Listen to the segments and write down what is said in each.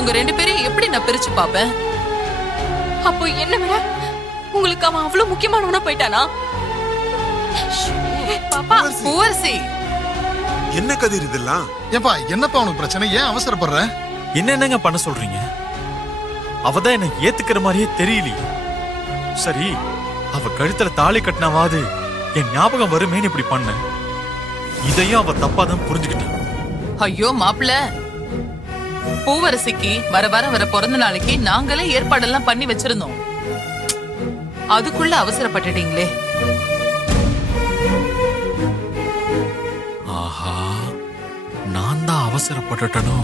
உங்க 2 பேரையும் எப்படி நான் பிரிச்சு பாப்பேன்? அப்போ என்ன விட உங்களுக்கு அவன் அவ்வளவு முக்கியமானவனா போயிட்டானா? பாப்பா பூவரசி, என்ன கதிர் இதெல்லாம்? ஏப்பா என்னப்பா உனக்கு பிரச்சனை? ஏன் அவசரப்படுற? என்னங்க பண்ண சொல்றீங்க? அவதான் என்ன ஏத்துக்கிற மாதிரியே தெரியலையே. சரி, அவ கழுத்துல தாலி கட்டினாவது என் ஞாபகம் வருமேன்னு இப்படி பண்ண. இதையும் அவ தப்பாதான் புரிஞ்சுக்கிட்டான். ஐயோ மாப்பிள்ள, பூவரசிக்கு வர பிறந்த நாளைக்கு நாங்களே ஏற்பாடெல்லாம் பண்ணி வச்சிருந்தோம். அதுக்குள்ள அவசரப்பட்டுட்டீங்களே. ஆஹா, நான் தான் அவசரப்பட்டுட்டனோ?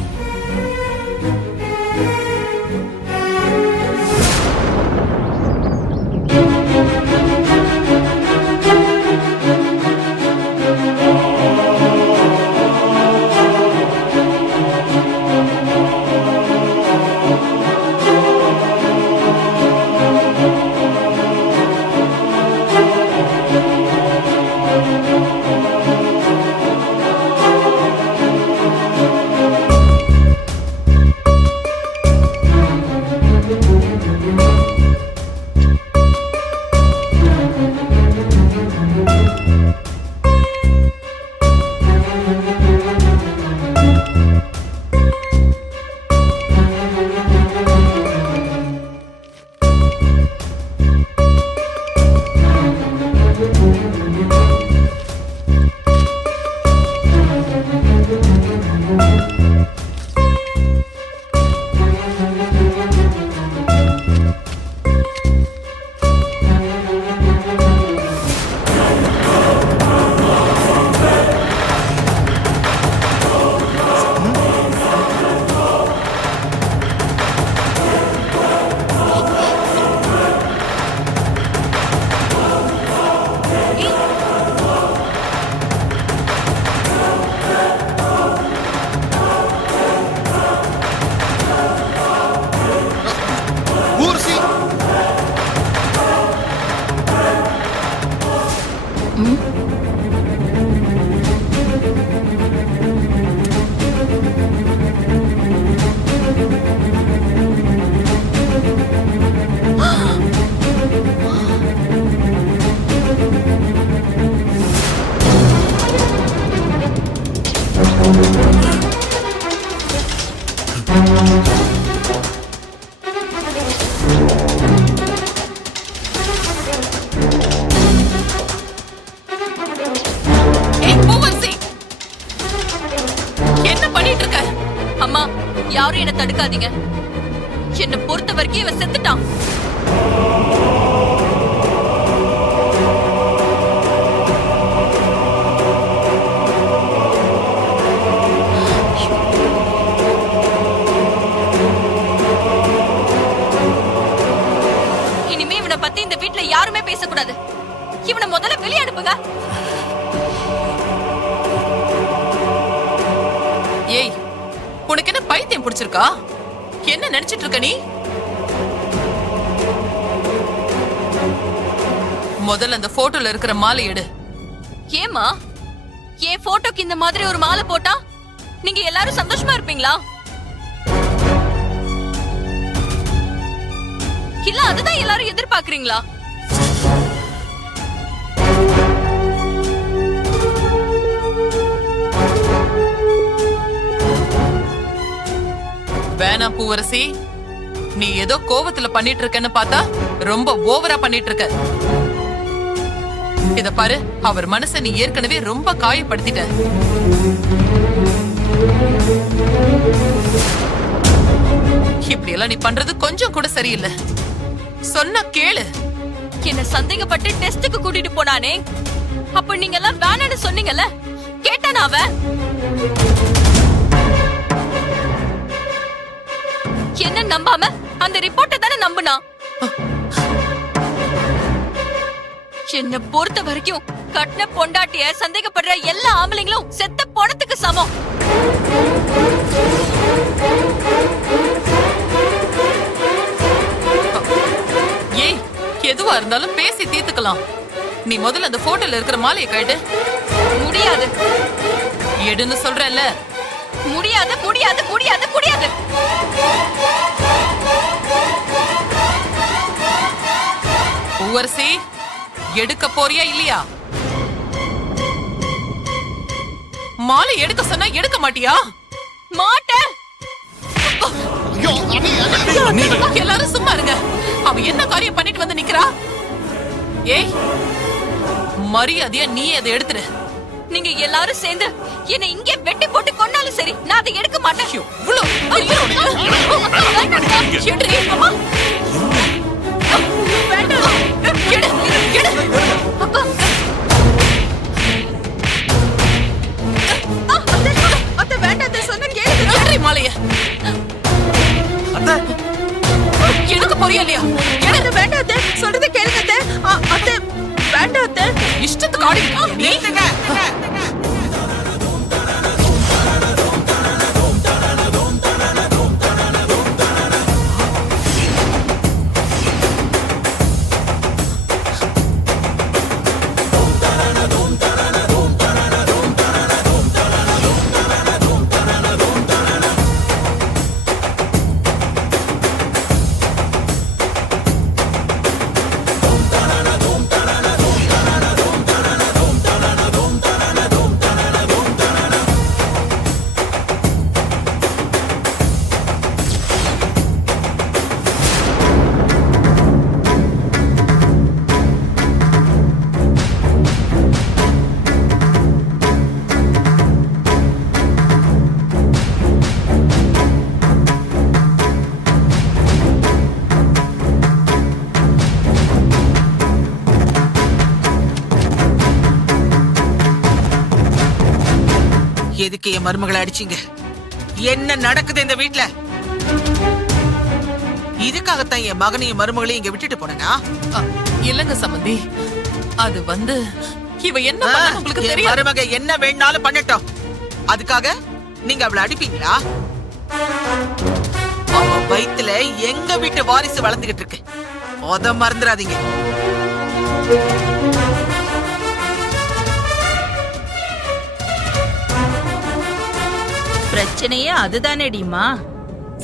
ஊர்சி ஏய் பூவரசி, என்ன பண்ணிட்டு இருக்க? அம்மா யாரும் என்ன தடுக்காதீங்க. என்ன பொறுத்த வரைக்கும் இவன் செத்துட்டான். இனிமே இவனை பத்தி இந்த வீட்ல யாருமே பேசக்கூடாது. இவனை முதல்ல வெளியே அனுப்புங்க. ஏய், உனக்கு என்ன பைத்தியம் பிடிச்சிருக்கா? என்ன நினைச்சிட்டு இருக்க நீ? முதல்ல அந்த போட்டோல இருக்கிற மாலை எடு. ஏமா என் போட்டோக்கு இந்த மாதிரி ஒரு மாலை போட்டா நீங்க எல்லாரும் சந்தோஷமா இருப்பீங்களா? இல்ல அதுதான் எல்லாரும் எதிர்பார்க்கறீங்களா? வேணா பூவரசி, நீ ஏதோ கோவத்துல பண்ணிட்டு இருக்கன்னு பார்த்தா ரொம்ப ஓவரா பண்ணிட்டு இருக்க. இத பாரு, அவர் மனசை நீ ஏற்கனவே ரொம்ப காயப்படுத்திட்ட. இப்படி எல்லாம் நீ பண்றது கொஞ்சம் கூட சரியில்லை. சொன்னா கேளு. என்ன சந்தேகப்பட்டு டெஸ்டுக்கு கூட்டிட்டு போனானே, அப்ப நீங்க எல்லாம் வேணான்னு சொன்னீங்கல்ல, கேட்டானா அவன்? என்ன நம்பாம அந்த ரிப்போர்ட்டை தானே நம்புனா? என்ன பொறுத்த வரைக்கும் கட்டின பொண்டாட்டிய சந்தேகப்படுற எல்லா ஆம்பளைங்களும் செத்த போனதுக்கு சமம். ஏய், எதுவா இருந்தாலும் பேசி தீர்த்துக்கலாம். நீ முதல்ல அந்த போட்டோல இருக்கிற மாலையை கழட்டு. முடியாது. எடுன்னு சொல்றல்ல. முடியாது முடியாது முடியாது முடியாது. பூவரசி, எடுக்க போறியா இல்லையா? மாலை எடுக்க சொன்னா எடுக்க மாட்டியா? மாட்டேன். ஐயோ அண்ணி எல்லாரும் சும்மா இருங்க. அவ என்ன காரியம் பண்ணிட்டு வந்து நிக்கிறா? ஏய், மரியாதையா நீ அதை எடுத்துரு. நீங்க எல்லாரும் சேர்ந்து என்னை இங்கே வெட்டி போட்டு கொன்னாலும் சரி, நான் அதை எடுக்க மாட்டேன். இவ்வளவு தைரியம் உனக்கு? எடுறி, அம்மா. வேண்டாம். எடு, எடு. அக்கா. அத்தை வேண்டாம் சொன்ன கேளுங்க. எடுறி மாலைய. அத்தை எடுக்க போறியா இல்லையா? எடு. வேண்டாம் அத்தை, சொல்றத கேளுங்க அத்தை. அத்தை வேண்டாம் அத்தை. இஷ்டத்துக்கு ஆடி நீ. எதுக்கு என் மருமகளை அடிச்சீங்க? என்ன நடக்குது இந்த வீட்ல? இதுக்காகத்தான் என் மகனையும் மருமகளையும் இங்க விட்டுட்டு போனேனா? இல்லங்க சம்பந்தி, அது வந்து இவ என்ன பண்ணா உங்களுக்கு என் தெரியாது. மருமக என்ன வேணாலும் பண்ணட்டும், அதுக்காக நீங்க அவளை அடிப்பீங்களா? அவ வயித்துல எங்க வீட்டு வாரிசு வளர்ந்துகிட்டு இருக்கு, அத மறந்துடாதீங்க. பிரச்சனையே அதுதானேடிமா.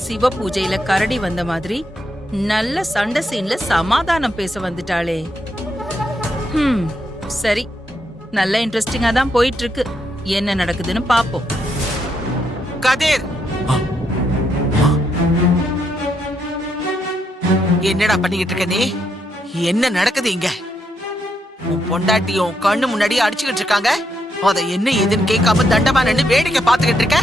சிவ பூஜையில கரடி வந்த மாதிரி நல்ல சண்டை சீன்ல சமாதானம் பேச வந்துட்டாளே. சரி, நல்ல இன்ட்ரெஸ்டிங்கா தான் போயிட்டு இருக்கு. என்ன நடக்குதுன்னு பாப்போம். கதிர், என்னடா பண்ணிக்கிட்டு இருக்க நீ? என்ன நடக்குது இங்க? உன் பொண்டாட்டியும் கண்ணு முன்னாடி அடிச்சுக்கிட்டு இருக்காங்க, அத என்ன ஏதுன்னு கேட்காம தண்டமா நின்னு வேடிக்கை பாத்துக்கிட்டு இருக்க.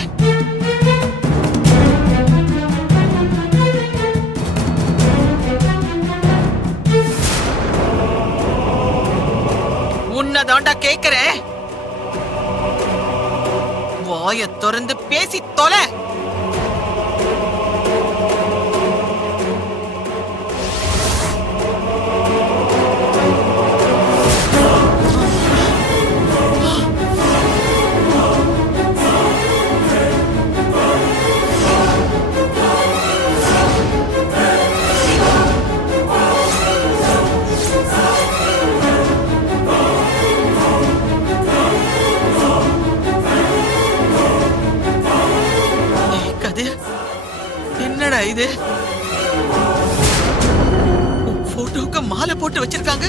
உன்னதாண்டா கேக்குறேன், வாய திறந்து பேசி தொலை. என்னடா இது? போட்டோக்கு மாலை போட்டு வச்சிருக்காங்க.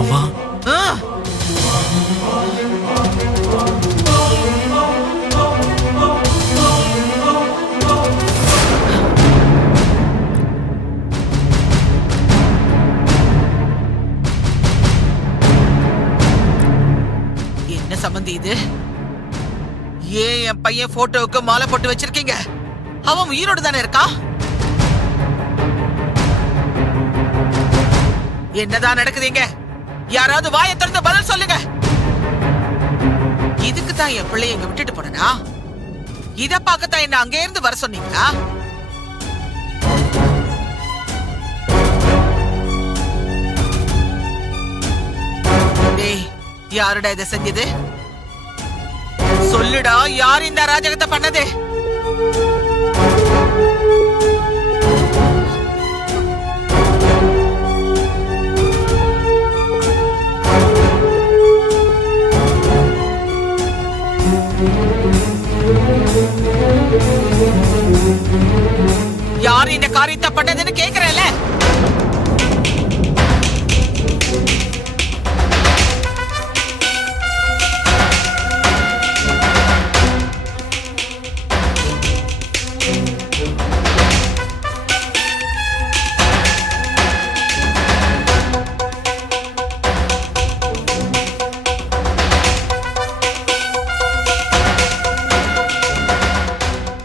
அம்மா, என்ன சம்பந்தி இது? ஏன் என் பையன் போட்டோவுக்கு மாலை போட்டு வச்சிருக்கீங்க? அவன் உயிரோடு தானே இருக்கான். என்னதான் நடக்குதுங்க? யாராவது வாயை திறந்து பதில் சொல்லுங்க. இதுக்கு தான் என் பிள்ளைய எங்க விட்டுட்டு போனா? இத பார்க்கத்தான் என்ன அங்கே இருந்து வர சொன்னீங்களா? டேய், யாருடா இதை செஞ்சது? சொல்லுடா, யார் இந்த அராஜகத்தை பண்ணது? யார் இந்த காரியத்தை பண்ணதுன்னு கேக்குறேன்ல.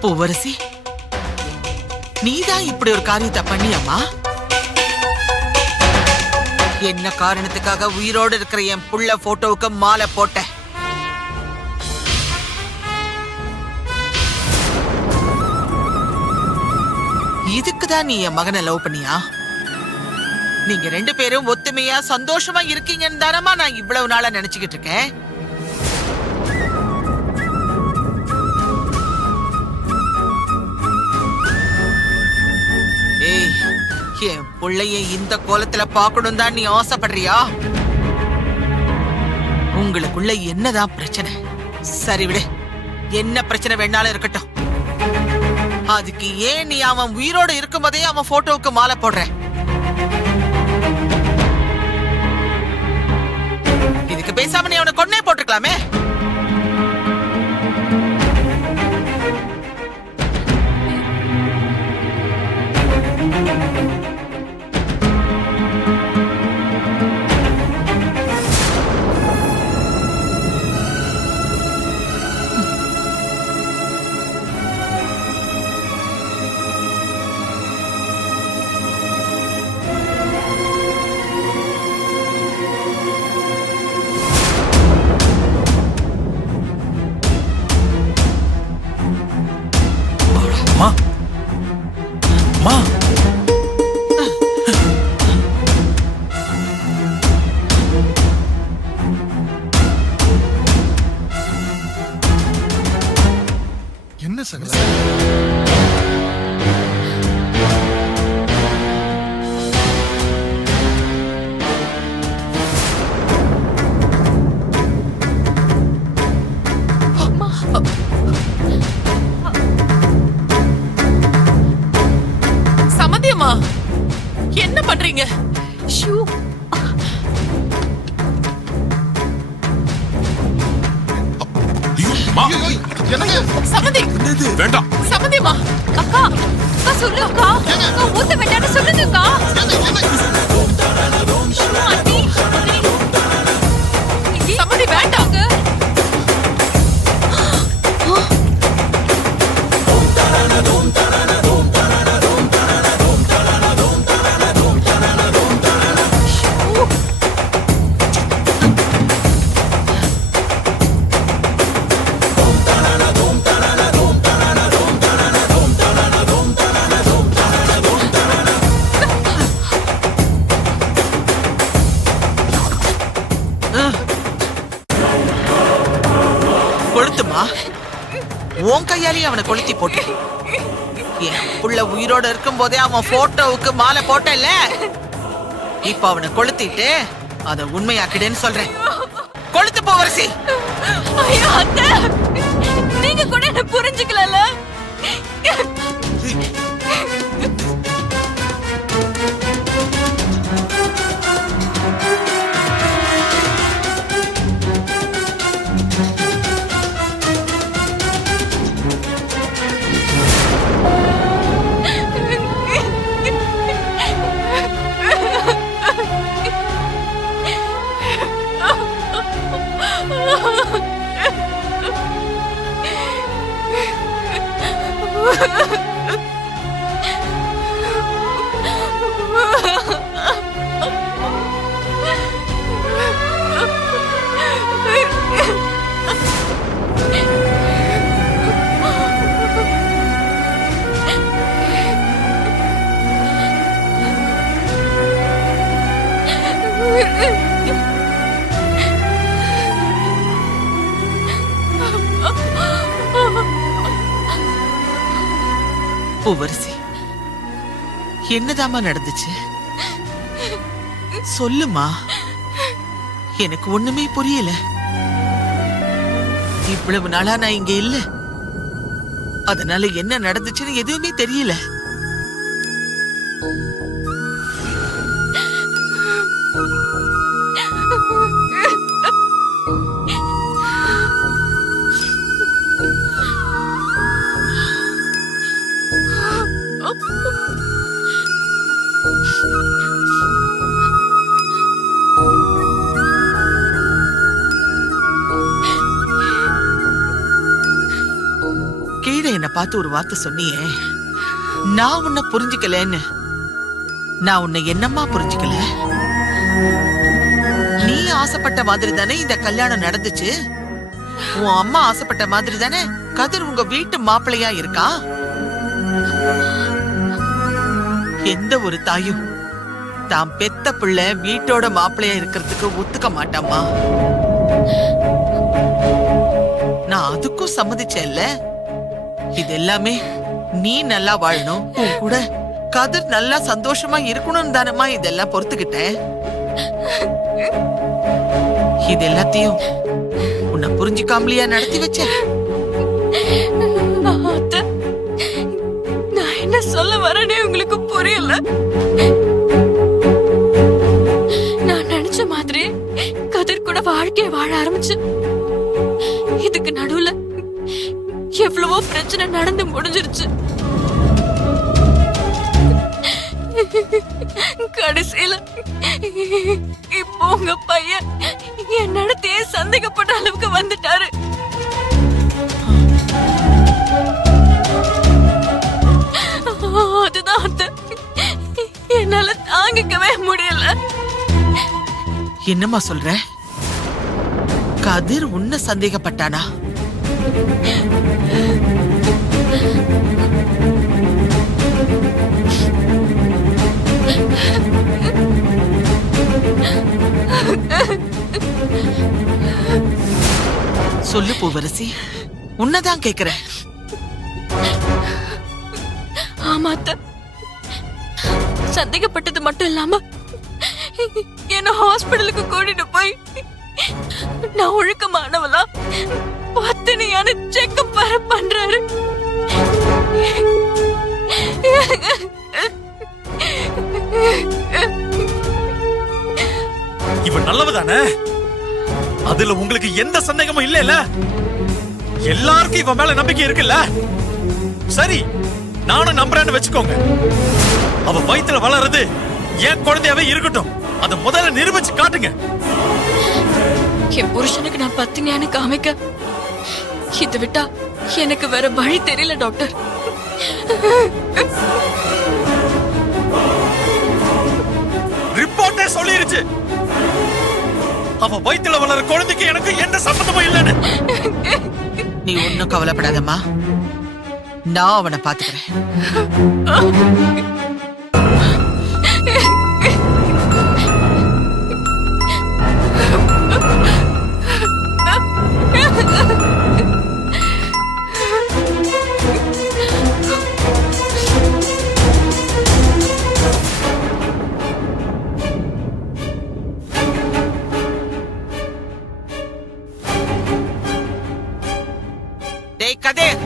பூவரசி, நீதான் இப்படி ஒரு காரியத்தை பண்ணியம்மா? என்ன காரணத்துக்காக உயிரோடு இருக்கிற என் புள்ள போட்டோவுக்கு மாலை போட்ட? இதுக்குதான் நீ என் மகனை லவ் பண்ணியா? நீங்க 2 பேரும் ஒத்துமையா சந்தோஷமா இருக்கீங்கன்னு தானமா நான் இவ்வளவு நாளா நினைச்சுக்கிட்டு இருக்கேன். என் பிள்ளைய இந்த கோலத்துல பாக்கணும் தான் நீ ஆசைப்படுறியா? உங்களுக்குள்ள என்னதான் பிரச்சனை? சரி விடு, என்ன பிரச்சனை வேணாலும் இருக்கட்டும். அதுக்கு ஏன் நீ அவன் உயிரோடு இருக்கும்போதே அவன் போட்டோவுக்கு மாலை போடுற? இதுக்கு பேசாம நீ அவனை கொன்னே போட்டுக்கலாமே. மா, என்ன சகல? சமந்தியம்மா, என்ன பண்றீங்க? என்னங்க? சமந்தி, வேண்டாம். சமந்தியம்மா, அக்கா அக்கா சொல்லு அக்கா. அக்கா ஊத்த வேண்டாம்னு சொல்லுங்க அக்கா. சமந்தி வேண்டாம். கொளுத்துமா, உன் கையாலேயே அவனை கொளுத்தி போட்டு. என் புள்ள உயிரோட இருக்கும் போதே அவன் போட்டோவுக்கு மாலை போட்டல. இப்ப அவனை கொளுத்திட்டு அத உண்மையாக்கிடுன்னு சொல்றேன். கொளுத்து பூவரசி. ஐயோ அத்தை, நீங்க கூட என்ன புரிஞ்சுக்கல. பூவரசி, என்னதாம்மா நடந்துச்சு? சொல்லுமா, எனக்கு ஒண்ணுமே புரியல. இவ்வளவு நாளா நான் இங்க இல்ல, அதனால என்ன நடந்துச்சுன்னு எதுவுமே தெரியல. கீழே என்ன பார்த்து ஒரு வார்த்தை சொன்னியே, நான் உன்னை புரிஞ்சுக்கலன்னு. நான் உன்னை என்னம்மா புரிஞ்சுக்கல? நீ ஆசைப்பட்ட மாதிரி தானே இந்த கல்யாணம் நடந்துச்சு. உன் அம்மா ஆசைப்பட்ட மாதிரி தானே கதிர் உங்க வீட்டு மாப்பிள்ளையா இருக்கா. எந்த ஒரு தாயும் தாம் பெத்த பிள்ளை வீட்டோட மாப்பிள்ளையா இருக்கிறதுக்கு ஒத்துக்க மாட்டாமா. நான் அதுக்கும் சம்மதிச்சேன்ல. இது எல்லாமே நீ நல்லா வாழணும், உன் கூட கதிர் நல்லா சந்தோஷமா இருக்கணும் தானம்மா இதெல்லாம் பொறுத்துக்கிட்டேன். இது எல்லாத்தையும் உன்னை புரிஞ்சுக்காமலியா நடத்தி வச்சேன். அத்தை, நான் என்ன சொல்ல வரேனே உங்களுக்கு புரியல. நான் நினைச்ச மாதிரி கதிர் கூட வாழ்க்கைய வாழ ஆரம்பிச்சு, இதுக்கு நடுவுல எவ்வளவோ பிரச்சனை நடந்து முடிஞ்சிருச்சு. கடைசியில இப்போ உங்க பையன் என் நடத்தையே சந்தேகப்பட்ட அளவுக்கு வந்துட்டாரு. அதுதான் அத்தை, என்னால தாங்கிக்கவே முடியல. என்னம்மா சொல்ற? கதிர் உன்னை சந்தேகப்பட்டானா? சொல்லு பூவரசி, உன்னதான் கேக்குறேன். ஆமா அத்தை, சந்தேகப்பட்டது மட்டும் இல்லாம என்ன ஹாஸ்பிடலுக்கு கூட்டிட்டு போய் நான் ஒழுக்கமானவளா பத்தினியான செக்கப் வர பண்றாரு. இவன் நல்லவதானே? அதுல உங்களுக்கு எந்த சந்தேகமும் இல்லைல? எல்லாருக்கும் இவன் மேல நம்பிக்கை இருக்குல்ல? சரி, நானும் நம்புறேன்னு வச்சுக்கோங்க. அவ வயித்துல வளருது என் குழந்தையாவே இருக்கட்டும். அத முதல்ல நிரூபிச்சு காட்டுங்க. என் புருஷனுக்கு நான் பத்தினியானு காமிக்க இதை விட்டா எனக்கு வேற வழி தெரியல டாக்டர். ரிப்போர்ட்டே சொல்லிருச்சு, அவ வயித்துல வளர குழந்தைக்கு எனக்கு எந்த சம்பந்தமும் இல்லைன்னு. நீ ஒன்னும் கவலைப்படாதம்மா, நான் அவனை பாத்துக்கிறேன். டேய் கதிர்,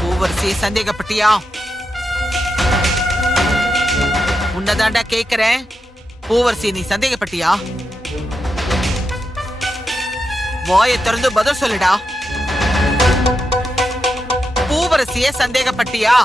பூவரசியை சந்தேகப்பட்டியா? உன்னதாண்டா கேக்குறேன். பூவரசி நீ சந்தேகப்பட்டியா? வாயை திறந்து பதில் சொல்லுடா. பூவரசியை சந்தேகப்பட்டியா?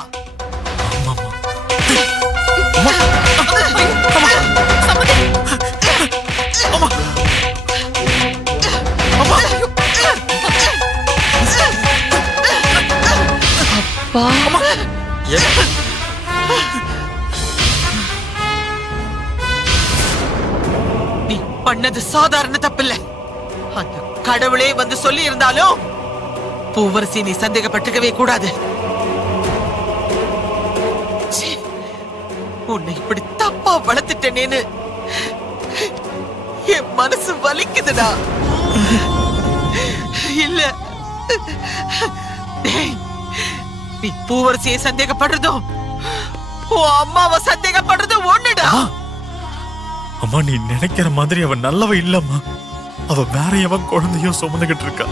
பண்ணது சாதாரண தப்பில்ல. அந்த கடவுளே வந்து சொல்லி இருந்தாலும் பூவரசி நீ சந்தேகப்பட்டுக்கவே கூடாது. ச்சீ, உன்னை இப்படி தப்பா வளர்த்துட்டேனேன்னு என் மனசு வலிக்குதுடா. இல்ல டேய், நீ பூவரசியை சந்தேகப்படுறதும் உன் அம்மாவை சந்தேகப்படுறதும் ஒண்ணுடா. அம்மா நீ நினைக்கிற மாதிரி அவ நல்லவ இல்லம்மா. அவ வேற எவன் குழந்தையும் சுமந்துகிட்டு இருக்கா.